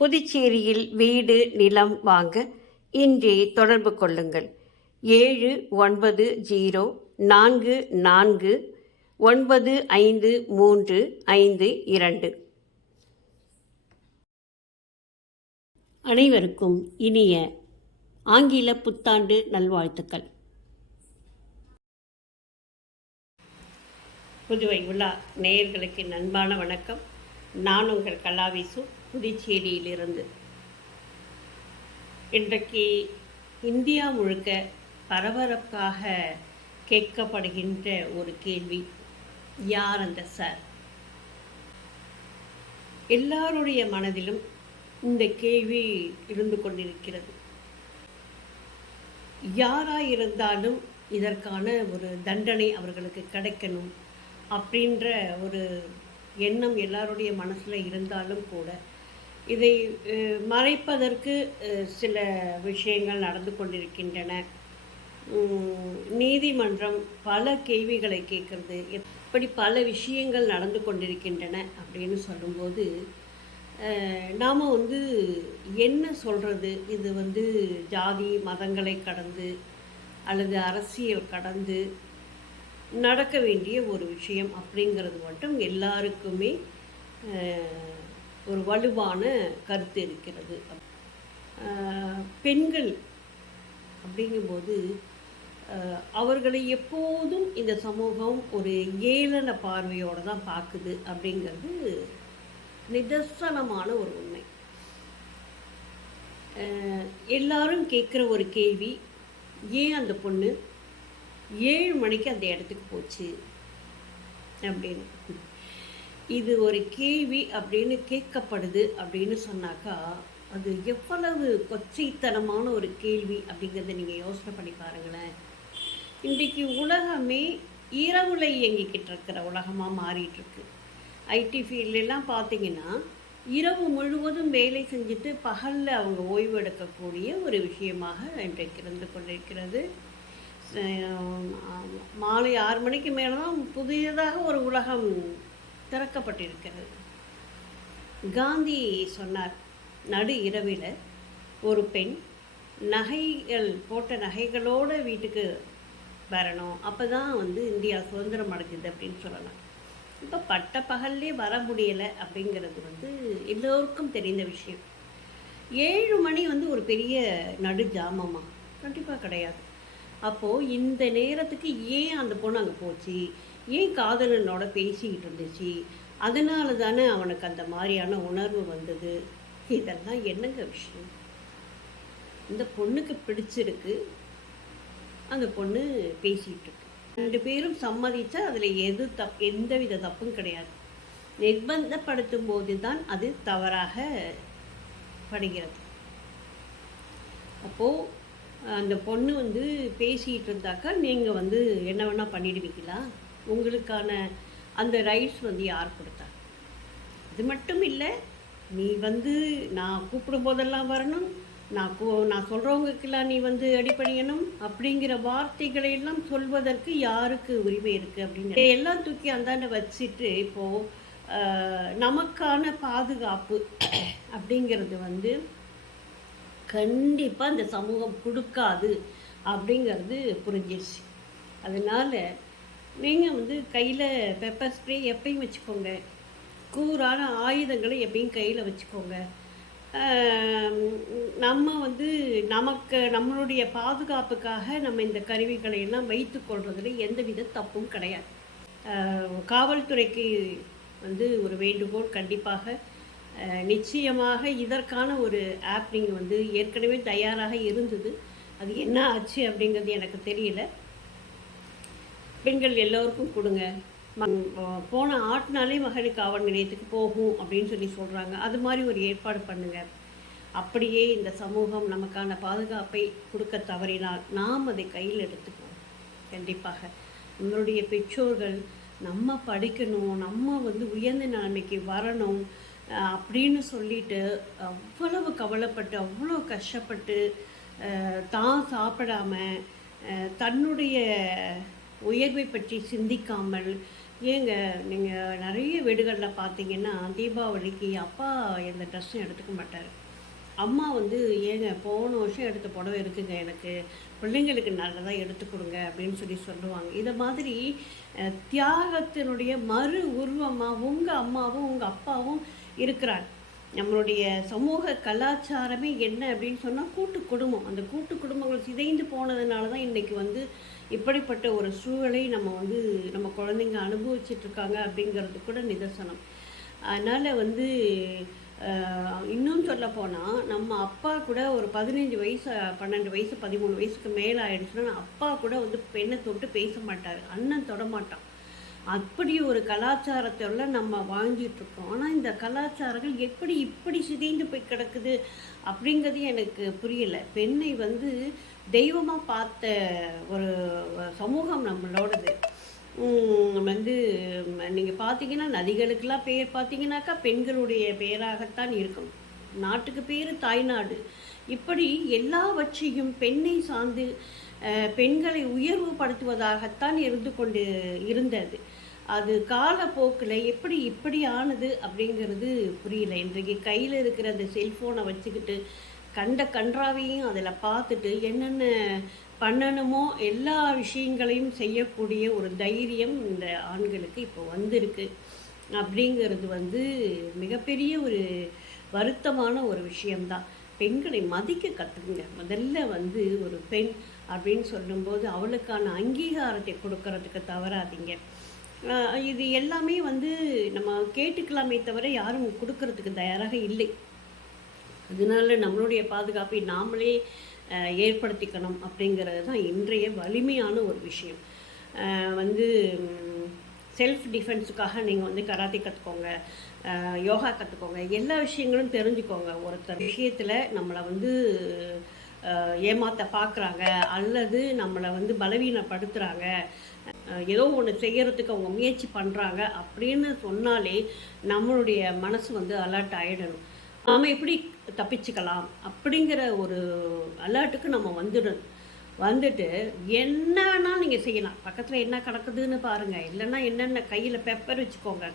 புதுச்சேரியில் வீடு நிலம் வாங்க இன்றே தொடர்பு கொள்ளுங்கள். 7904449532. அனைவருக்கும் இனிய ஆங்கில புத்தாண்டு நல்வாழ்த்துக்கள். புதுவை உலா நேயர்களுக்கு அன்பான வணக்கம். நான் உங்கள் கலாவிசு, புதுச்சேரியிலிருந்து. இன்றைக்கு இந்தியா முழுக்க பரபரப்பாக கேட்கப்படுகின்ற ஒரு கேள்வி, யார் அந்த சார்? எல்லாருடைய மனதிலும் இந்த கேள்வி இருந்து கொண்டிருக்கிறது. யாராயிருந்தாலும் இதற்கான ஒரு தண்டனை அவர்களுக்கு கிடைக்கணும் அப்படின்ற ஒரு எண்ணம் எல்லாருடைய மனசில் இருந்தாலும் கூட இதை மறைப்பதற்கு சில விஷயங்கள் நடந்து கொண்டிருக்கின்றன. நீதிமன்றம் பல கேள்விகளை கேட்குறது, இப்படி பல விஷயங்கள் நடந்து கொண்டிருக்கின்றன அப்படின்னு சொல்லும்போது நாம் என்ன சொல்கிறது? இது ஜாதி மதங்களை கடந்து அல்லது அரசியல் கடந்து நடக்க வேண்டிய ஒரு விஷயம் அப்படிங்கிறது மட்டும் எல்லாருக்குமே ஒரு வலுவான கருத்து இருக்கிறது. பெண்கள் அப்படிங்கும்போது அவர்களை எப்போதும் இந்த சமூகம் ஒரு ஏளன பார்வையோடு தான் பார்க்குது அப்படிங்கிறது நிதர்சனமான ஒரு உண்மை. எல்லாரும் கேட்குற ஒரு கேள்வி, ஏன் அந்த பொண்ணு 7 மணிக்கு அந்த இடத்துக்கு போச்சு அப்படின்னு. இது ஒரு கேள்வி அப்படின்னு கேட்கப்படுது அப்படின்னு சொன்னாக்கா அது எவ்வளவு கொச்சைத்தனமான ஒரு கேள்வி அப்படிங்கிறத நீங்கள் யோசனை பண்ணி பாருங்களேன். இன்றைக்கு உலகமே இரவுல இயங்கிக்கிட்டு இருக்கிற உலகமாக மாறிட்டுருக்கு. ஐடி ஃபீல்டெல்லாம் பார்த்தீங்கன்னா இரவு முழுவதும் வேலை செஞ்சுட்டு பகலில் அவங்க ஓய்வு எடுக்கக்கூடிய ஒரு விஷயமாக இன்றைக்கு இருந்து கொண்டிருக்கிறது. மாலை 6 மணிக்கு மேலே தான் புதியதாக ஒரு உலகம் திறக்கப்பட்டிருக்கிறது. காந்தி சொன்னார், நடு இரவில் ஒரு பெண் நகைகள் போட்ட நகைகளோடு வீட்டுக்கு வரணும், அப்போ தான் இந்தியா சுதந்திரம் அடைஞ்சது அப்படின்னு சொல்லலாம். இப்போ பட்ட பகல்லே வர முடியலை அப்படிங்கிறது எல்லோருக்கும் தெரிந்த விஷயம். 7 மணி ஒரு பெரிய நடு ஜாமமா? கண்டிப்பாக கிடையாது. அப்போது இந்த நேரத்துக்கு ஏன் அந்த பொண்ணு அங்கே போச்சு, ஏன் காதலனோட பேசிக்கிட்டு இருந்துச்சு, அதனால தானே அவனுக்கு அந்த மாதிரியான உணர்வு வந்தது. இதெல்லாம் என்னங்க விஷயம்? இந்த பொண்ணுக்கு பிடிச்சிருக்கு, அந்த பொண்ணு பேசிகிட்டு இருக்கு, 2 பேரும் சம்மதிச்சா அதில் எந்தவித தப்பும் கிடையாது. நிர்பந்தப்படுத்தும் போது தான் அது தவறாக படுகிறது. அப்போது அந்த பொண்ணு பேசிகிட்டு இருந்தாக்கா நீங்கள் என்ன வேணால் பண்ணிடுவீங்களா? உங்களுக்கான அந்த ரைட்ஸ் யார் கொடுத்தா? அது மட்டும் இல்லை, நீ நான் கூப்பிடும் போதெல்லாம் வரணும், நான் சொல்கிறவங்களுக்கெல்லாம் நீ அடிபணியணும் அப்படிங்கிற வார்த்தைகளை எல்லாம் சொல்வதற்கு யாருக்கு உரிமை இருக்குது அப்படின்னு எல்லாம் தூக்கி அந்தாண்ட வச்சுட்டு இப்போது நமக்கான பாதுகாப்பு அப்படிங்கிறது கண்டிப்பாக இந்த சமூகம் கொடுக்காது அப்படிங்கிறது புரிஞ்சிருச்சு. அதனால் நீங்கள் கையில் பெப்பர் ஸ்ப்ரே எப்பயும் வச்சுக்கோங்க, கூரான ஆயுதங்களை எப்பயும் கையில் வச்சுக்கோங்க. நம்ம நமக்கு நம்மளுடைய பாதுகாப்புக்காக நம்ம இந்த கருவிகளை எல்லாம் வைத்து கொள்வதில் எந்தவித தப்பும் கிடையாது. காவல்துறைக்கு ஒரு வேண்டுகோள், கண்டிப்பாக நிச்சயமாக இதற்கான ஒரு ஆப் நீங்கள் ஏற்கனவே தயாராக இருந்தது, அது என்ன ஆச்சு அப்படிங்கிறது எனக்கு தெரியல. பெண்கள் எல்லோருக்கும் கொடுங்க. போன ஆட்டினாலே மகளிர் காவல் நிலையத்துக்கு போகும் அப்படின்னு சொல்கிறாங்க. அது மாதிரி ஒரு ஏற்பாடு பண்ணுங்கள். அப்படியே இந்த சமூகம் நமக்கான பாதுகாப்பை கொடுக்க தவறினால் நாம் அதை கையில் எடுத்துக்குவோம். கண்டிப்பாக நம்மளுடைய பெற்றோர்கள் நம்ம படிக்கணும், நம்ம உயர்ந்த நிலைமைக்கு வரணும் அப்படின்னு சொல்லிட்டு அவ்வளவு கவலைப்பட்டு அவ்வளோ கஷ்டப்பட்டு தான் சாப்பிடாம தன்னுடைய உயர்வை பற்றி சிந்திக்காமல் ஏங்க நீங்கள் நிறைய வீடுகளில் பார்த்தீங்கன்னா தீபாவளிக்கு அப்பா எந்த ட்ரெஸ்ஸும் எடுத்துக்க மாட்டார். அம்மா வந்து ஏங்க போன வருஷம் எடுத்த புடவை இருக்குங்க எனக்கு, பிள்ளைங்களுக்கு நல்லதாக எடுத்து கொடுங்க அப்படின்னு சொல்லுவாங்க. இதை மாதிரி தியாகத்தினுடைய மறு உருவமாக உங்கள் அம்மாவும் உங்கள் அப்பாவும் இருக்கிறாங்க. நம்மளுடைய சமூக கலாச்சாரமே என்ன அப்படின்னு சொன்னால் கூட்டு குடும்பம். அந்த கூட்டு குடும்பங்கள் சிதைந்து போனதுனால தான் இன்றைக்கி வந்து இப்படிப்பட்ட ஒரு சூழலை நம்ம குழந்தைங்க அனுபவிச்சிட்ருக்காங்க அப்படிங்கிறது கூட நிதர்சனம். அதனால் வந்து இன்னும் சொல்லப்போனால் நம்ம அப்பா கூட ஒரு 15 வயசு 12 வயசு 13 வயசுக்கு மேலே ஆகிடுச்சுன்னா அப்பா கூட வந்து பெண்ணை தொட்டு பேச மாட்டார், அண்ணன் தொட மாட்டான். அப்படி ஒரு கலாச்சாரத்தோட நம்ம வாழ்ந்துட்டுருக்கோம். ஆனால் இந்த கலாச்சாரங்கள் எப்படி இப்படி சிதைந்து போய் கிடக்குது அப்படிங்கிறது எனக்கு புரியலை. பெண்ணை வந்து தெய்வமாக பார்த்த ஒரு சமூகம் நம்மளோடது. வந்து நீங்கள் பார்த்தீங்கன்னா நதிகளுக்கெல்லாம் பேர் பார்த்தீங்கன்னாக்கா பெண்களுடைய பெயராகத்தான் இருக்கும். நாட்டுக்கு பேர் தாய்நாடு. இப்படி எல்லாவற்றையும் பெண்ணை சார்ந்து பெண்களை உயர்வுபடுத்துவதாகத்தான் இருந்து கொண்டு இருந்தது. அது காலப்போக்கில் இப்படி ஆனது அப்படிங்கிறது புரியல. இன்றைக்கு கையில் இருக்கிற அந்த செல்ஃபோனை வச்சுக்கிட்டு கன்றாவையும் அதில் பார்த்துட்டு என்னென்ன பண்ணணுமோ எல்லா விஷயங்களையும் செய்யக்கூடிய ஒரு தைரியம் இந்த ஆண்களுக்கு இப்போ வந்திருக்கு. அப்படிங்கிறது வந்து மிகப்பெரிய ஒரு வருத்தமான ஒரு விஷயம்தான். பெண்களை மதிக்க கற்றுக்குங்க. முதல்ல வந்து ஒரு பெண் அப்படின்னு சொல்லும்போது அவளுக்கான அங்கீகாரத்தை கொடுக்கறதுக்கு தவறாதீங்க. இது எல்லாமே வந்து நம்ம கேட்டுக்கலாமே தவிர யாரும் கொடுக்கறதுக்கு தயாராக இல்லை. அதனால நம்மளுடைய பாதுகாப்பை நாமளே ஏற்படுத்திக்கணும் அப்படிங்கிறது தான் இன்றைய வலிமையான ஒரு விஷயம். வந்து செல்ஃப் டிஃபென்ஸுக்காக நீங்கள் வந்து கராத்தே கற்றுக்கோங்க, யோகா கற்றுக்கோங்க, எல்லா விஷயங்களும் தெரிஞ்சுக்கோங்க. ஒருத்தர் விஷயத்தில் நம்மளை வந்து ஏமாற்ற பார்க்குறாங்க அல்லது நம்மளை வந்து பலவீனப்படுத்துகிறாங்க, ஏதோ ஒன்று செய்கிறதுக்கு அவங்க முயற்சி பண்ணுறாங்க அப்படின்னு சொன்னாலே நம்மளுடைய மனசு வந்து அலர்ட் ஆகிடணும். நாம் எப்படி தப்பிச்சுக்கலாம் அப்படிங்கிற ஒரு அலர்ட்டுக்கு நம்ம வந்துட்டு என்ன வேணால் நீங்கள் செய்யலாம். பக்கத்தில் என்ன கிடக்குதுன்னு பாருங்கள். இல்லைன்னா என்னென்ன கையில் பெப்பர் வச்சுக்கோங்க,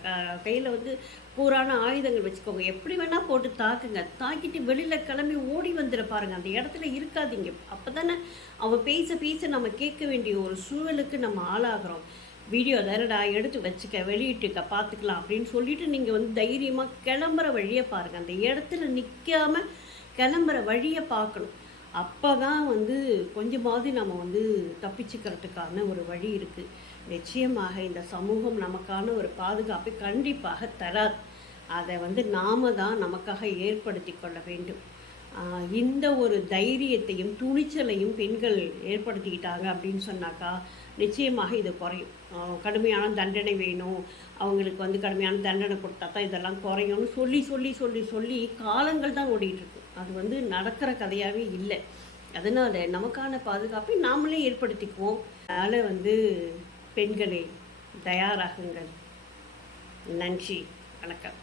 கையில் வந்து கூரான ஆயுதங்கள் வச்சுக்கோங்க, எப்படி வேணால் போட்டு தாக்குங்க. தாக்கிட்டு வெளியில் கிளம்பி ஓடி வந்துட பாருங்கள். அந்த இடத்துல இருக்காதீங்க. அப்போ தானே அவன் பேச நம்ம கேட்க வேண்டிய ஒரு சூழலுக்கு நம்ம ஆளாகிறோம். வீடியோ தானடா எடுத்து வச்சுக்க, வெளியிட்டுக்க, பார்த்துக்கலாம் அப்படின்னு சொல்லிட்டு நீங்கள் வந்து தைரியமாக கிளம்புற வழியை பாருங்கள். அந்த இடத்துல நிற்காமல் கிளம்புற வழியை பார்க்கணும். அப்போ தான் வந்து கொஞ்சமாவது நம்ம வந்து தப்பிச்சுக்கிறதுக்கான ஒரு வழி இருக்குது. நிச்சயமாக இந்த சமூகம் நமக்கான ஒரு பாதுகாப்பை கண்டிப்பாக தராது. அதை வந்து நாம் தான் நமக்காக ஏற்படுத்தி கொள்ள வேண்டும். இந்த ஒரு தைரியத்தையும் துணிச்சலையும் பெண்கள் ஏற்படுத்திக்கிட்டாங்க அப்படின்னு சொன்னாக்கா நிச்சயமாக இது குறையும். கடுமையான தண்டனை வேணும், அவங்களுக்கு வந்து கடுமையான தண்டனை கொடுத்தா தான் இதெல்லாம் குறையும்னு சொல்லி காலங்கள் தான் ஓடிட்டுருக்கு. அது வந்து நடக்கிற கதையாகவே இல்லை. அதனால் நமக்கான பாதுகாப்பை நாமளே ஏற்படுத்திக்குவோம். அதனால் வந்து பெண்களே தயாராகுங்கள். நன்றி, வணக்கம்.